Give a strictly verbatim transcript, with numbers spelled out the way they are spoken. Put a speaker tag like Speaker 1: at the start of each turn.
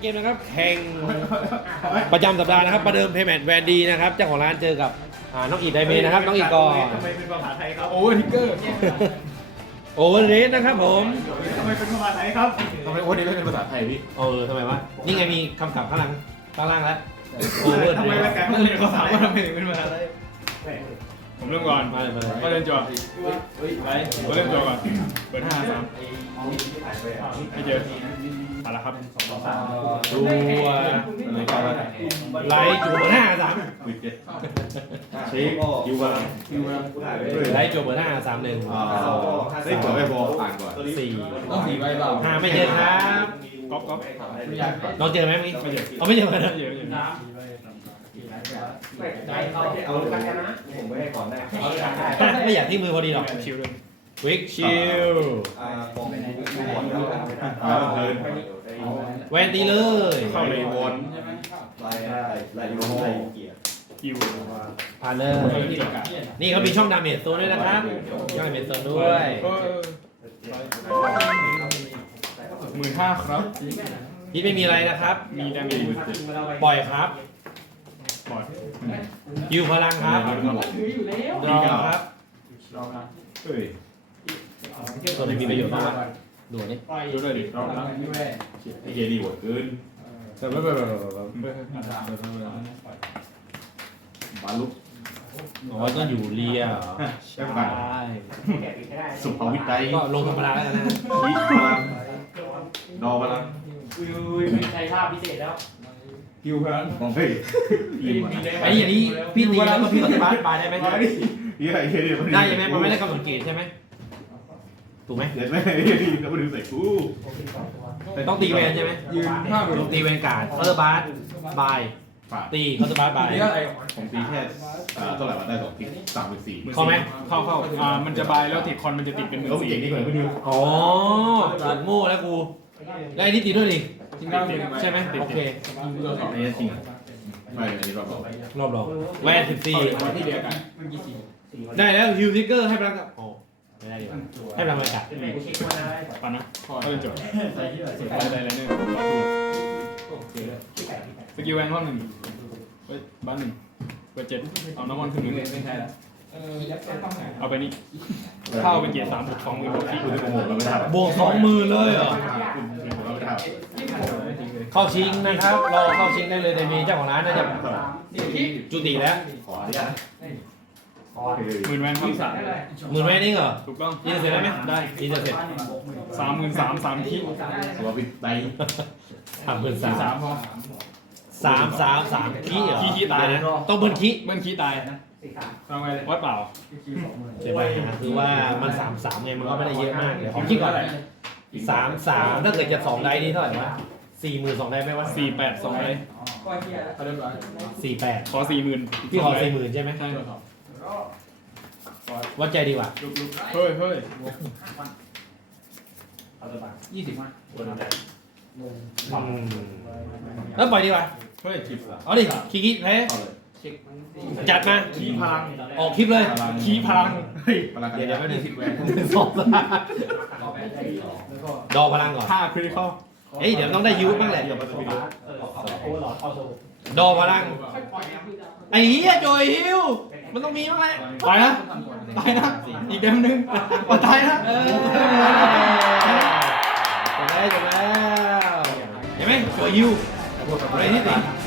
Speaker 1: มนะครับแข่งประจำสัปดาห์นะครับประเดิมเพย์แมนแวนดีนะครับเจ้าของร้านเจอกับน้องอีดไดเมย์นะครับน้องอีดก็
Speaker 2: ทำไมเป็นภาษาไทยครับโอเวอร์ทิกเกอร์
Speaker 1: โอเวอร์เรสนะครับผม
Speaker 2: ทำไมเป็นภาษาไทยครับ
Speaker 3: ทำไมโอ้นี่ไม่เป็นภาษาไทยพี่
Speaker 1: เออทำไมวะนี่ไงมีคำศัพท์ข้างล่างข้างล่างแล้วโอเวอร์
Speaker 2: ทำไม
Speaker 1: เร
Speaker 2: ราย
Speaker 1: ส
Speaker 2: การมันเรียนภาษาว่าทำไมถึงเป็นภาษาไทยผมเริ่มก่อน
Speaker 1: มาเลยมาเลย
Speaker 2: ก็เริ่มจอไปก็เริ่มจอก่อนเปิดห้าสามไม่เจอมาแล้วครับ
Speaker 1: ดูไลท์จูเบอร์ห้าสาม
Speaker 3: วิดเจ็ดเช็คคิวบาร์คิวบาร์
Speaker 1: ไลท์จูเบอร์ห้าสามหนึ่ง
Speaker 3: อ่าได้เปิดไม่พออ่านก่อน
Speaker 1: สี่
Speaker 3: ต้องสี่ใบเปล่า
Speaker 1: ห้าไม่เจอครับ
Speaker 2: ก๊อปก๊อป
Speaker 1: น้องเจอไหมเมื่อกี้เอาไม่เจอกันนะ
Speaker 2: เยอะเยอะ
Speaker 4: เอาลูกกันนะผมไม่ให้ก่อนได้
Speaker 1: ไม่อยากที่มือพอดีหรอก
Speaker 2: ชิวเลย
Speaker 1: ควิกชิล
Speaker 3: อ่าเดิน
Speaker 1: แวนตีเลย
Speaker 2: เข้าเลย
Speaker 3: วนไล่ไล่ยูโรไล่เกียร์
Speaker 2: คิว
Speaker 1: ผ่านเลย นี่เขามีช่องดาเมจโซนด้วยนะครับช่องดาเมจโซนด้วย
Speaker 2: หมื่นห้าครับ
Speaker 1: คิดไม่มีอะไรนะครับ
Speaker 2: มีดาเมจ
Speaker 1: ปล่อยครับ
Speaker 2: บอด
Speaker 1: ยูพลังครับรอครับ
Speaker 3: เฮ้ย
Speaker 1: ตัวนี้มีประโยชน์มากดูนี่
Speaker 2: ดูเลยดิ
Speaker 3: ไอ้เกียร์นี่หมดเกิน
Speaker 2: แต่ไม่เป็นไร
Speaker 3: บาลุก
Speaker 1: อ๋อต้องอยู่เรียเหรอ
Speaker 3: ใช่ป่ะสุภาวิทย์ไต
Speaker 1: ก็ลงธรรมดาแล้วกันนะ
Speaker 3: วิพลังดอพลัง
Speaker 4: มีใช้ภาพพิเศษแล้ว
Speaker 2: คิวครับ
Speaker 3: มองเฮ้ยยิง
Speaker 1: ไอ้อย่างนี้พี่ตีแล้วก็พี่ตีบาสบายได้ไหม
Speaker 3: เฮียไอ้เฮียนี่
Speaker 1: ได้ใช่ไหมมันไม่ได้กำหนดเกณฑ์ใช่ไหมถูกไหม
Speaker 3: เด็ดไหมไอ้เฮียนี่แล้วมาดึงใส่กู
Speaker 1: แต่ต้องตีแวนใช่ไหม
Speaker 2: ยืนห้าหมื่น
Speaker 1: ลงตีแวนการ์ดเคาน์เตอร์บาสบาย
Speaker 3: ป่า
Speaker 1: ตีเคาน์เตอร์บาสบาย
Speaker 3: ผมตีแค่เท่าไหร่มาได้สองทีสามเป็นสี่
Speaker 1: เข้าไหม
Speaker 2: เข้าเข้าอ่ามันจะบายแล้วติดคอนมันจะติดเป็นหมื่น
Speaker 3: แล้ว
Speaker 2: สี่
Speaker 3: เก่งนี่ก่อนไม่ดู
Speaker 1: อ๋อถูกโม่แล้วกูแล้วไอ้นี่ตีด้วยดิ
Speaker 2: จริงได้เลย
Speaker 1: ใช่ไหมโอเค
Speaker 3: ไอ้เนี่ยจริงอ่ะไม่อันนี้รอบสอง
Speaker 1: รอบรองแวนสิบสี่
Speaker 2: ที่เดียวกัน
Speaker 1: ได้แล้วฮิวซิกเกอร์ให้พลังกับโอ้ไม่ได้ดีกว่าให้พลังบรรยากาศ
Speaker 2: ปันนะก็เป็นจบได้ได้เลยเนี่ยสกิลแวนข้อหนึ่งเฮ้ยบ้านหนึ่งเปิดเจ็ดเอาน้ำมันขึ้นหนึ่งไม่ใช่ละเอาไปนี่เข้าเป็นเกียร์สามถูกสองหมื่นหกที่
Speaker 3: คุณจะโกงเราไม่ได้
Speaker 1: บวกสองหมื่นเลยเหรอ
Speaker 3: คุณเป็นผมเราไม่ได้
Speaker 1: เข้าชิงนะครับรอเข้าชิงได้เลยในมีเจ้าของร้านน่าจะจุติแล้ว
Speaker 3: ขออนุญาต
Speaker 2: หมื่นแวนครับ
Speaker 1: หมื่นแวนนี่เหรอ
Speaker 2: ถูกต้อง
Speaker 1: ยินเสร็จได้ไหม
Speaker 2: ได้
Speaker 1: ยินเสร็จ
Speaker 2: สามหมื่นสามสามที่
Speaker 3: สุภาวิทย์ไต
Speaker 1: สามหมื่นสาม
Speaker 2: สามพอ
Speaker 1: สามสามสามขี้เหรอ
Speaker 2: ขี้ขี้ตาย
Speaker 1: เดี๋วนะต้องเบิ้ลขี้
Speaker 2: เบิ้ลขี้ตายทำไงเลยวัดเปล่า
Speaker 1: เดี๋ยวไปนะคือว่ามันสามสามไงมันก็ไม่ได้เยอะมากเดี๋ยวผมคิดก่อนสามสามถ้าเกิดจะสองไดนี่เท่าไหร่วะสี่หมื่นสองไดไหมวะ
Speaker 2: สี่แปดสองเลย
Speaker 1: สี่แปด
Speaker 2: ขอสี่หมื่น
Speaker 1: พี่ขอสี่หมื่นใช่ไหม
Speaker 2: ใช่
Speaker 1: วัดใจดีกว่า
Speaker 2: เฮ้ยเฮ้ย
Speaker 4: ยี่สิบมา
Speaker 1: อืมแล้วปล่อยดีกว่า
Speaker 2: เฮ้ย
Speaker 3: คลิปละ
Speaker 1: เอาดิคีกิแพ้
Speaker 3: เอาเลย
Speaker 1: จัดมา
Speaker 2: ขี้พลัง
Speaker 1: ออกคลิปเลย
Speaker 2: ขี้พลัง
Speaker 3: เฮ้ยพลัง
Speaker 1: เดี๋ยวเดี๋ยวไม่
Speaker 3: ได้
Speaker 1: ได้
Speaker 3: สิ
Speaker 1: สิ
Speaker 3: บบ แห
Speaker 1: แห
Speaker 3: ว
Speaker 1: วน นสองสามดอพลังก่อน
Speaker 2: ห้าคริติคอล
Speaker 1: เฮ้ยเดี๋ยวต้องได้ยูบ้างแหละ
Speaker 3: เดี๋ยวมาดู
Speaker 1: ดอพลังไอ้เหี้ยโจยฮิวมันต้องมีบ้างแหละ
Speaker 2: ตายนะตายนะอีกเดมนึงว่าตายนะ
Speaker 1: เออจบแล้วจบแล้วเห็นไหมโจยฮิวอะไรนี่สิ